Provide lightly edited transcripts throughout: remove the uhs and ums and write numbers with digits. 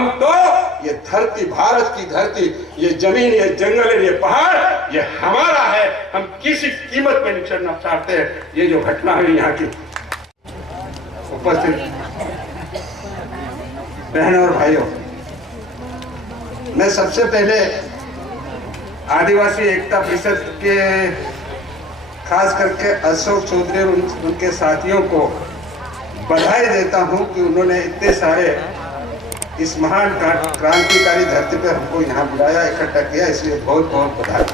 हम तो ये धरती, भारत की धरती, ये जमीन, ये जंगल, ये पहाड़, ये हमारा है। हम किसी कीमत पे नहीं चढ़ना चाहते हैं। ये जो घटना हुई यहाँ की, उपस्थित बहनों और भाइयों, मैं सबसे पहले आदिवासी एकता परिषद के खास करके अशोक चौधरी और उनके साथियों को बधाई देता हूं कि उन्होंने इतने सारे इस महान क्रांतिकारी धरती पर हमको यहाँ बुलाया, इकट्ठा किया, इसलिए बहुत बहुत बधाई।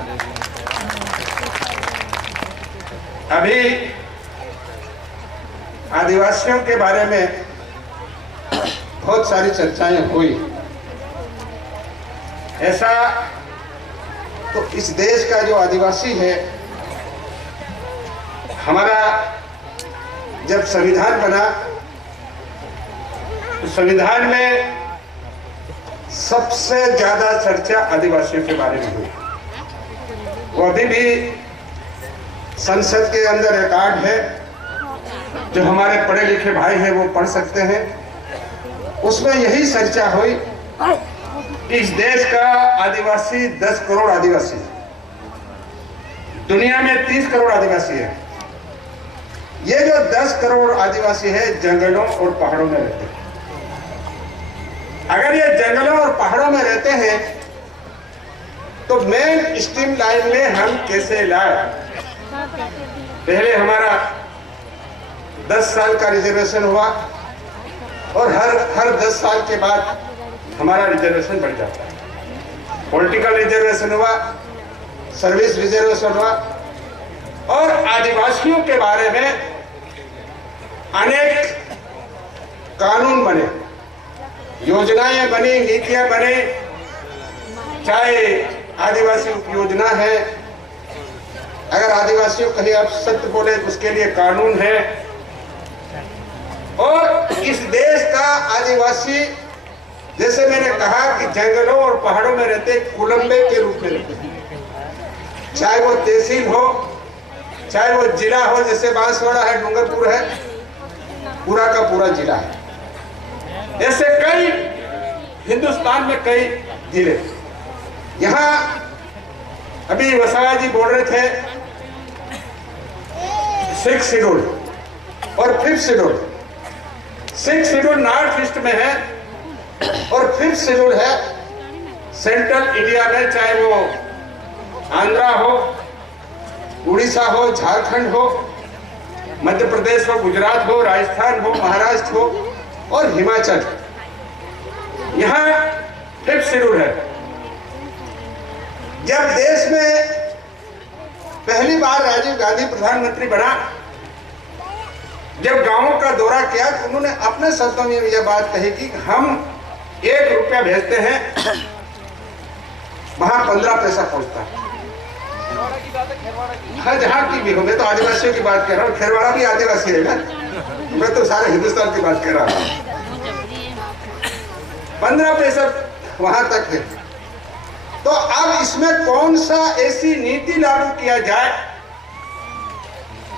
अभी आदिवासियों के बारे में बहुत सारी चर्चाएं हुई। ऐसा तो इस देश का जो आदिवासी है, हमारा जब संविधान बना तो संविधान में सबसे ज्यादा चर्चा आदिवासियों के बारे में हुई। वो अभी भी संसद के अंदर रिकॉर्ड है, जो हमारे पढ़े लिखे भाई हैं वो पढ़ सकते हैं। उसमें यही चर्चा हुई कि इस देश का आदिवासी 10 करोड़ आदिवासी, दुनिया में 30 करोड़ आदिवासी है। ये जो 10 करोड़ आदिवासी है जंगलों और पहाड़ों में रहते हैं। अगर ये जंगलों और पहाड़ों में रहते हैं तो मेन स्ट्रीम लाइन में हम कैसे लाए? पहले हमारा 10 साल का रिजर्वेशन हुआ और हर 10 साल के बाद हमारा रिजर्वेशन बढ़ जाता है। पॉलिटिकल रिजर्वेशन हुआ, सर्विस रिजर्वेशन हुआ, और आदिवासियों के बारे में अनेक कानून बने, योजनाएं बनी, नीतियां बने। चाहे आदिवासी योजना है, अगर आदिवासियों कहीं आप सत्य बोले तो उसके लिए कानून है। और इस देश का आदिवासी, जैसे मैंने कहा कि जंगलों और पहाड़ों में रहते कोलंबे के रूप में रहते, चाहे वो तहसील हो, चाहे वो जिला हो, जैसे बांसवाड़ा है, डूंगरपुर है, पूरा का पूरा जिला है। ऐसे कई हिंदुस्तान में कई जिले। यहाँ अभी वसावा जी बोल रहे थे 6 शेड्यूल और 5th schedule. 6 schedule north east में है और 5th शेड्यूल है सेंट्रल इंडिया में, चाहे वो आंध्रा हो, उड़ीसा हो, झारखंड हो, मध्य प्रदेश हो, गुजरात हो, राजस्थान हो, महाराष्ट्र हो और हिमाचल। यहाँ 5th शेड्यूल है। जब देश में पहली बार राजीव गांधी प्रधानमंत्री बना, जब गांवों का दौरा किया तो उन्होंने अपने शब्दों में यह बात कही कि हम 1 रुपया भेजते हैं, वहां 15 पैसा पहुंचता है। हाँ, जहाँ की भी हो, मैं तो आदिवासियों की बात कर रहा हूँ, खेरवाड़ा भी आदिवासी है ना, मैं तो सारे हिंदुस्तान की बात कर रहा हूँ। 15 पैसा वहां तक है। तो अब इसमें कौन सा ऐसी नीति लागू किया जाए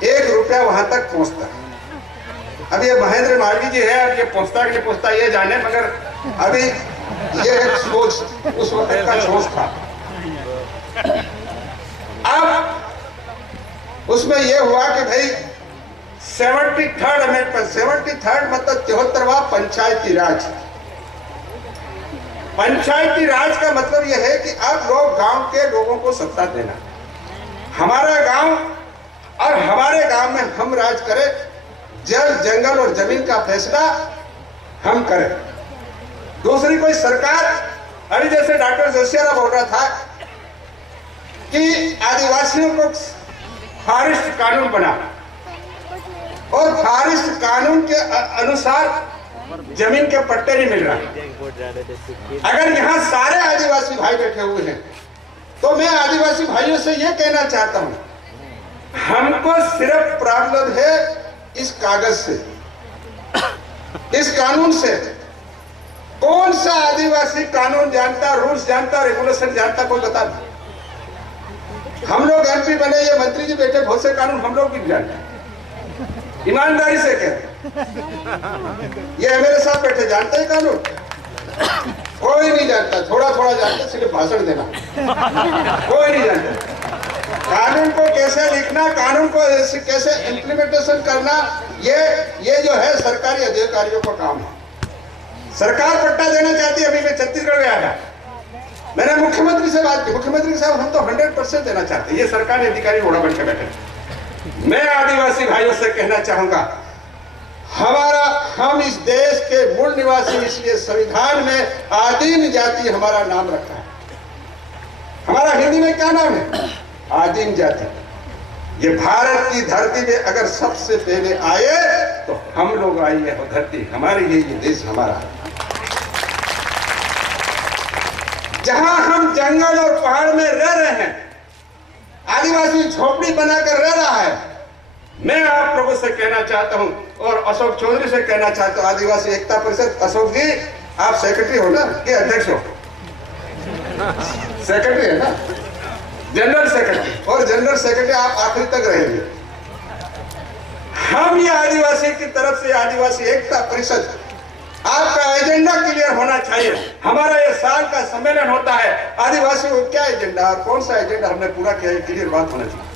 1 रुपया वहां तक पहुंचता है? अब ये महेंद्र मालवीय जी है, अब ये पहुंचता कि नहीं पहुंचता ये जाने, मगर अभी ये एक सोच, उस वक्त का सोच था। अब उसमें यह हुआ कि भाई 73rd अमेंडमेंट, 73rd मतलब 73वां पंचायती राज। पंचायती राज का मतलब यह है कि अब लोग गांव के लोगों को सत्ता देना, हमारा गांव और हमारे गांव में हम राज करें, जल जंगल और जमीन का फैसला हम करें। दूसरी कोई सरकार, अभी जैसे डॉक्टर जोशियारा बोल रहा था कि आदिवासियों को फॉरेस्ट कानून बना और फॉरेस्ट कानून के अनुसार जमीन के पट्टे नहीं मिल रहा। अगर यहाँ सारे आदिवासी भाई बैठे हुए हैं तो मैं आदिवासी भाइयों से यह कहना चाहता हूं, हमको सिर्फ प्रॉब्लम है इस कागज से, इस कानून से। कौन सा आदिवासी कानून जानता, रूल्स जानता, रेगुलेशन जानता, कोई बता दे। हम लोग एमपी बने, ये मंत्री जी बैठे, बहुत से कानून हम लोग भी जानते हैं, ईमानदारी से कहते। ये मेरे साथ बैठे जानते हैं कानून, कोई नहीं जानता, थोड़ा थोड़ा जानता, सिर्फ भाषण देना। कोई नहीं जानता कानून को कैसे लिखना, कानून को कैसे इम्प्लीमेंटेशन करना, ये जो है सरकारी अधिकारियों का काम है। सरकार पट्टा देना चाहती है। अभी मैं छत्तीसगढ़ गया था, मैंने मुख्यमंत्री से बात की। मुख्यमंत्री साहब हम तो 100% देना चाहते हैं। ये सरकारी अधिकारी घोड़ा बन के बैठे। मैं आदिवासी भाइयों से कहना चाहूंगा, हम इस देश के मूल निवासी, इसलिए संविधान में आदिम जाति हमारा नाम रखा है। हमारा हिंदी में क्या नाम है? आदिम जाति। ये भारत की धरती में अगर सबसे पहले आए तो हम लोग आए हैं। वो धरती हमारी है, ये देश हमारा है। जहां हम जंगल और पहाड़ में रह रहे हैं, आदिवासी झोपड़ी बनाकर रह रहा है। मैं आप लोगों से कहना चाहता हूं और अशोक चौधरी से कहना चाहता हूं, आदिवासी एकता परिषद, अशोक जी आप सेक्रेटरी हो ना कि अध्यक्ष हो? सेक्रेटरी है ना, जनरल सेक्रेटरी। और जनरल सेक्रेटरी आप आखिरी तक रहेंगे। हम ये आदिवासी की तरफ से आदिवासी एकता परिषद, आपका एजेंडा क्लियर होना चाहिए। हमारा ये साल का सम्मेलन होता है, आदिवासी को क्या एजेंडा और कौन सा एजेंडा हमने पूरा किया है, क्लियर बात होना चाहिए।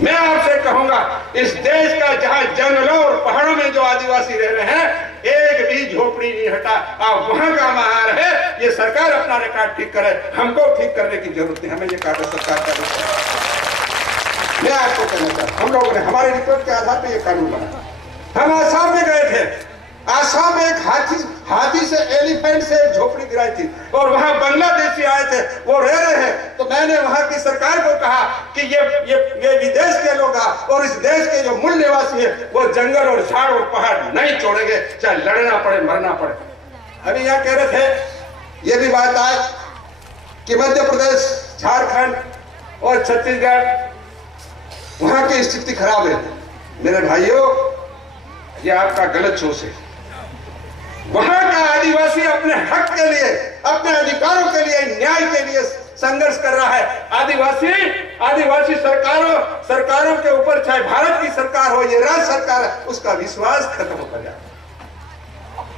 मैं आपसे कहूंगा, इस देश का जहां जंगलों और पहाड़ों में जो आदिवासी रह रहे हैं, एक भी झोपड़ी नहीं हटा। आप वहां का महार है, ये सरकार अपना रिकॉर्ड ठीक करे, हमको ठीक करने की जरूरत नहीं। हमें ये कागज सरकार का मैं आपको कहना चाहता हूं, हम लोगों ने हमारे रिपोर्ट के आधार पर यह कानून बना। हम आसाम में गए थे, आसाम में एक हाथी से, एलिफेंट से एक झोपड़ी गिराई थी और वहां बांग्लादेशी आए थे, वो रह रहे हैं। तो मैंने वहां की सरकार को कहा कि ये विदेश के लोग और इस देश के जो मूल निवासी है, वो जंगल और झाड़ और पहाड़ नहीं छोड़ेंगे, चाहे लड़ना पड़े, मरना पड़े। अभी यहाँ कह रहे थे, ये भी बात आए कि मध्य प्रदेश, झारखंड और छत्तीसगढ़, वहां की स्थिति खराब है। मेरे भाइयों, ये आपका गलत सोच है। वहां का आदिवासी अपने हक के लिए, अपने अधिकारों के लिए, न्याय के लिए संघर्ष कर रहा है। आदिवासी सरकारों के ऊपर, चाहे भारत की सरकार हो, ये राज्य सरकार है, उसका विश्वास खत्म होता जाए।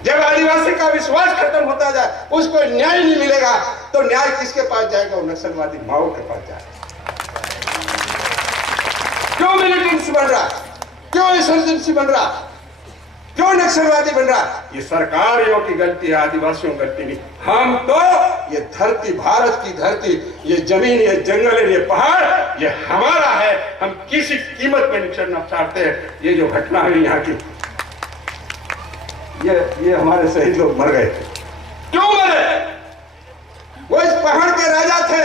जब आदिवासी का विश्वास खत्म होता जाए, उसको न्याय नहीं मिलेगा, तो न्याय किसके पास जाएगा? वो नक्सलवादी माओ के पास जाएगा। क्यों मिलिटेंट्स बन रहा? क्यों इंसर्जेंसी बन रहा? क्यों नक्सलवादी बन रहा? ये सरकारों की गलती है, आदिवासियों की गलती नहीं। हम तो ये धरती, भारत की धरती, ये जमीन, ये जंगल, ये पहाड़, ये हमारा है। हम किसी कीमत पे नहीं चढ़ना चाहते हैं। ये जो घटना है यहाँ की, ये हमारे शहीद लोग मर गए। क्यों मरे? वो इस पहाड़ के राजा थे,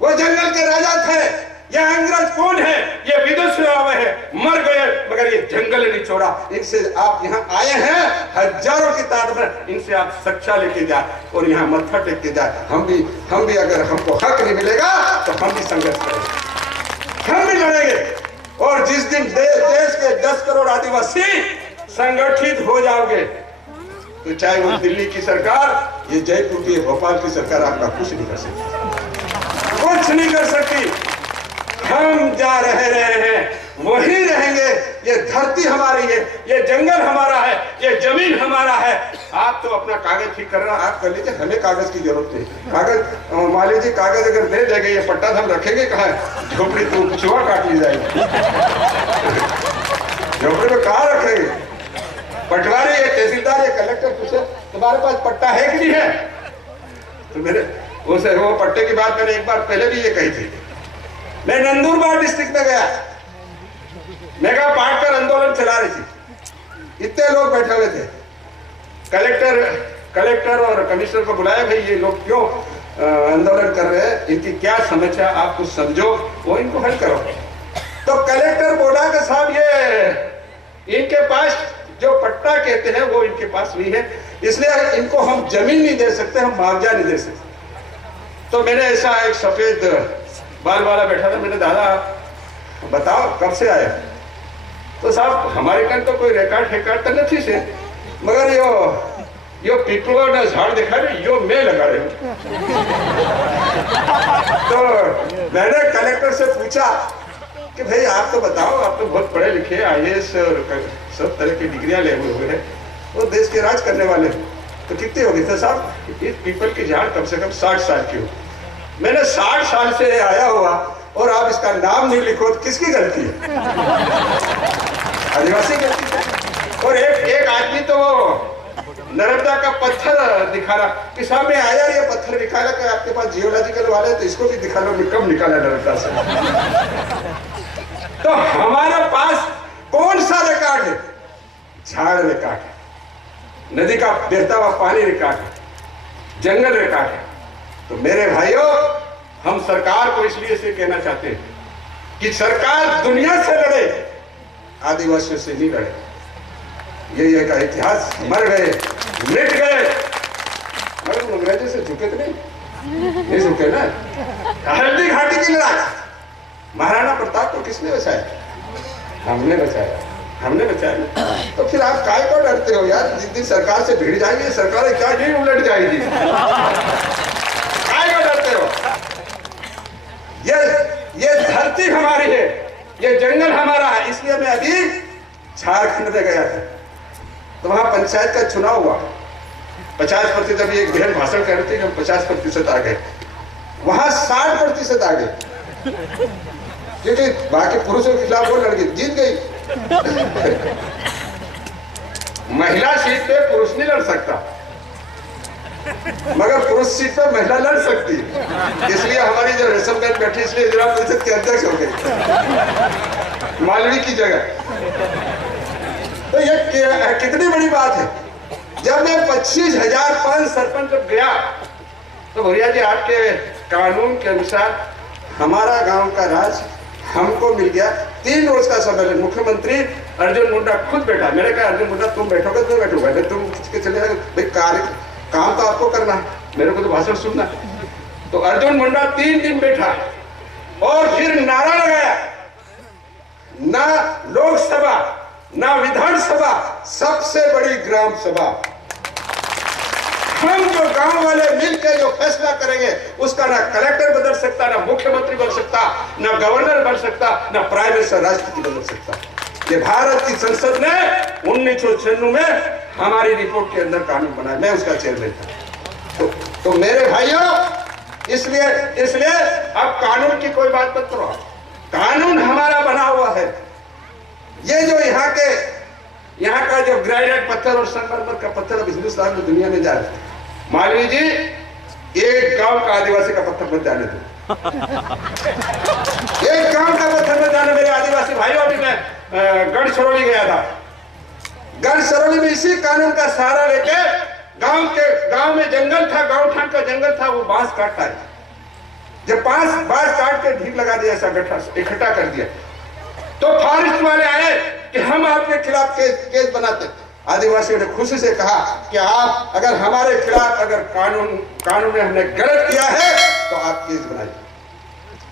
वो जंगल के राजा थे। ये अंग्रेज कौन है? ये विदेशी आए हैं, मर गए, मगर ये जंगल नहीं छोड़ा। इनसे आप यहाँ आए हैं हजारों की तादाद में, इनसे आप शिक्षा लेके जाए और यहाँ मत्था टेक के जाए। हम भी अगर हमको हक नहीं मिलेगा तो हम भी संघर्ष करेंगे, हम भी लड़ेंगे। और जिस दिन देश के 10 करोड़ आदिवासी संगठित हो जाओगे, तो चाहे वो दिल्ली की सरकार, ये जयपुर की, भोपाल की सरकार आपका कुछ नहीं कर सकती, कुछ नहीं कर सकती। हम जा रहे हैं, वही रहेंगे। ये धरती हमारी है, ये जंगल हमारा है, ये जमीन हमारा है। आप तो अपना कागज ठीक कर रहा, आप कर लीजिए, हमें कागज की जरूरत नहीं। कागज मान लीजिए, कागज अगर दे देंगे, ये पट्टा हम रखेंगे कहाँ? झोपड़ी तो चूहा काट ली जाएगी। झोपड़ी में कहाँ रखेंगे? पटवारी है, तहसीलदार है, कलेक्टर पूछे तुम्हारे पास पट्टा है कि नहीं है? तो मेरे वो पट्टे की बात मैंने एक बार पहले भी ये कही थी। मैं नंदुरबार डिस्ट्रिक्ट में गया, मेगा पाटकर आंदोलन चला रही थी, इतने लोग बैठे हुए थे। कलेक्टर और कमिश्नर को बुलाया, भाई ये लोग क्यों आंदोलन कर रहे हैं, इनकी क्या समस्या, आप कुछ समझो, वो इनको हल करो। तो कलेक्टर बोला कि साहब ये इनके पास जो पट्टा कहते हैं वो इनके पास नहीं है, इसलिए इनको हम जमीन नहीं दे सकते, हम मुआवजा नहीं दे सकते। तो मैंने ऐसा एक सफेद बाल वाला बैठा था, मैंने दादा बताओ कब से आया? तो साहब हमारे कान तो कोई रिकॉर्ड तो नहीं से, मगर यो पीपलो ना झाड़ दिखा रहे, यो मैं लगा रही हूँ। तो मैंने कलेक्टर से पूछा कि भाई आप तो बताओ, आप तो बहुत पढ़े लिखे, IAS और सब तरह की डिग्रियां ले हुए हैं, वो देश के राज करने वाले। तो कितनी हो गई था साहब? इस पीपल की झाड़ कम से कम 60 साल की हो। मैंने 60 साल से आया हुआ और आप इसका नाम नहीं लिखो तो किसकी गलती है? आदिवासी गलती है। और एक आदमी तो नर्मदा का पत्थर दिखा रहा कि साहब मैं आया ये पत्थर निकाला कि आपके पास जियोलॉजिकल वाले तो इसको भी दिखा लो कब निकाला नर्मदा से। तो हमारे पास कौन सा रिकॉर्ड है? झाड़ रिकॉर्ड है, नदी का बहता हुआ पानी रिकॉर्ड है, जंगल रिकॉर्ड है। तो मेरे भाइयों, हम सरकार को इसलिए से कहना चाहते हैं कि सरकार दुनिया से लड़े, आदिवासियों से नहीं लड़े। ये का इतिहास मर गए, मिट गए, मगर अंग्रेजों से झुके तो नहीं झुके ना। हल्दी घाटी की लड़ाई महाराणा प्रताप को किसने बचाया? हमने बचाया, हमने बचाया। तो फिर आप काय को डरते हो यार? जिस दिन सरकार से भिड़ जाएगी, सरकार क्या नहीं उलट जाएगी, काय को डरते हो? ये धरती हमारी है, ये जंगल हमारा है। इसलिए मैं अभी झारखंड में गया था, तो वहां पंचायत का चुनाव हुआ। 50% अभी एक बहन भाषण कर रही थी, हम 50% आ गए, वहां 60% आ गए, क्योंकि बाकी पुरुषों के खिलाफ वो लड़की जीत गई। महिला सीट पे पुरुष नहीं लड़ सकता, मगर पुरुष सीट पे महिला लड़ सकती है। इसलिए हमारी जो रेशम बहन बैठी, इसलिए जिला परिषद के अध्यक्ष हो गए मालवी की जगह। तो ये कितनी बड़ी बात है। जब मैं 25,000 सरपंच जब गया तो भैया जी आपके कानून के अनुसार हमारा गांव का राज हमको मिल गया। 3 रोज का सम्मेलन, मुख्यमंत्री अर्जुन मुंडा खुद बैठा। मैंने कहा अर्जुन मुंडा तुम बैठोगे तो बैठूंगा, तुम चले भाई, काम तो आपको करना है, मेरे को तो भाषण सुनना है। तो अर्जुन मुंडा 3 दिन बैठा और फिर नारा लगाया, ना लोकसभा ना विधानसभा, सबसे बड़ी ग्राम सभा। हम जो गांव वाले मिलकर जो फैसला करेंगे उसका ना कलेक्टर बदल सकता, ना मुख्यमंत्री बन सकता, ना गवर्नर बन सकता, ना प्राइम मिनिस्टर राष्ट्रपति बदल सकता। ये भारत की संसद ने 1996 में हमारी रिपोर्ट के अंदर कानून बनाया, मैं उसका चेयरमैन था। तो मेरे भाइयों, इसलिए अब कानून की कोई बात मत करो, कानून हमारा बना हुआ है। ये जो यहाँ का जो ग्रेनाइट पत्थर और संगमरमर का पत्थर अब हिंदुस्तान में दुनिया में जा रहा है। मालवीय जी, एक गांव का आदिवासी का पत्थर मत जाने दो। एक गांव का पत्थर मत जाने मेरे आदिवासी भाइयों। अभी मैं गढ़चिरौली गया था, गढ़चिरौली में इसी कानून का सहारा लेके गांव में जंगल था, गांव ठान का जंगल था, वो बांस काटता है। जब बांस काट के ढीक लगा दिया, ऐसा गड्ढा इकट्ठा कर दिया, तो फॉरेस्ट वाले आए कि हम आपके खिलाफ केस बनाते। आदिवासियों ने खुशी से कहा कि आप अगर हमारे खिलाफ अगर कानून में हमने गलत किया है तो आप केस बनाइए।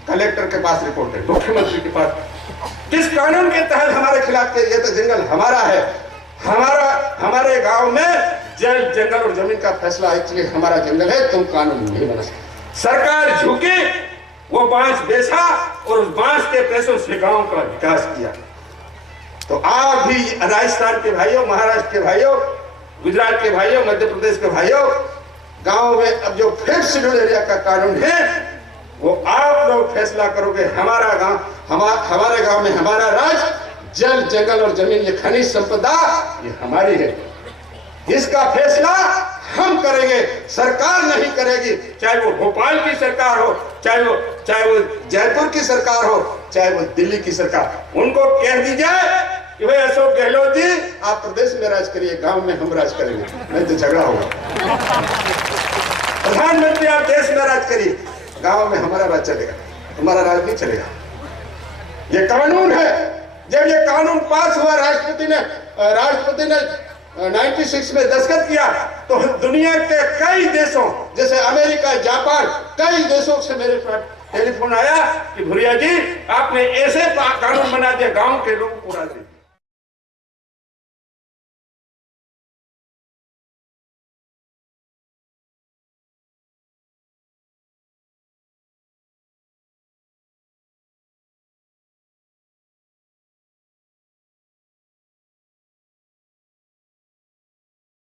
कलेक्टर के पास रिपोर्ट है, मुख्यमंत्री के पास, किस कानून के तहत हमारे खिलाफ, ये तो जंगल हमारा है, हमारे गांव में जंगल और जमीन का फैसला इसलिए हमारा जंगल है, तुम कानून नहीं बना सकते। सरकार झुकी, वो बांस बेचा और उस बांस के पैसों से गांव का विकास किया। तो आप भी राजस्थान के भाइयों, महाराष्ट्र के भाइयों, गुजरात के भाइयों, मध्य प्रदेश के भाइयों, गांव में अब जो 5th शेड्यूल एरिया का कानून है वो आप लोग फैसला करोगे। हमारा गांव, हमारे गांव में हमारा राज, जल जंगल और जमीन, ये खनिज संपदा ये हमारी है। इसका फैसला हम करेंगे, सरकार नहीं करेगी। चाहे वो भोपाल की सरकार हो, चाहे वो जयपुर की सरकार हो, चाहे वो दिल्ली की सरकार। उनको कह दीजिए कि भाई अशोक गहलोत जी आप प्रदेश में राज करिए, गांव में हम राज करेंगे, नहीं तो झगड़ा होगा। प्रधानमंत्री आप देश में राज करिए, गांव में हमारा राज चलेगा, हमारा राज नहीं चलेगा। ये कानून है। जब ये कानून पास हुआ, राष्ट्रपति ने 96 में दस्तखत किया, तो दुनिया के कई देशों जैसे अमेरिका, जापान, कई देशों से मेरे पास टेलीफोन आया कि भुरिया जी आपने ऐसे कानून बना दिया, गांव के लोगों को राज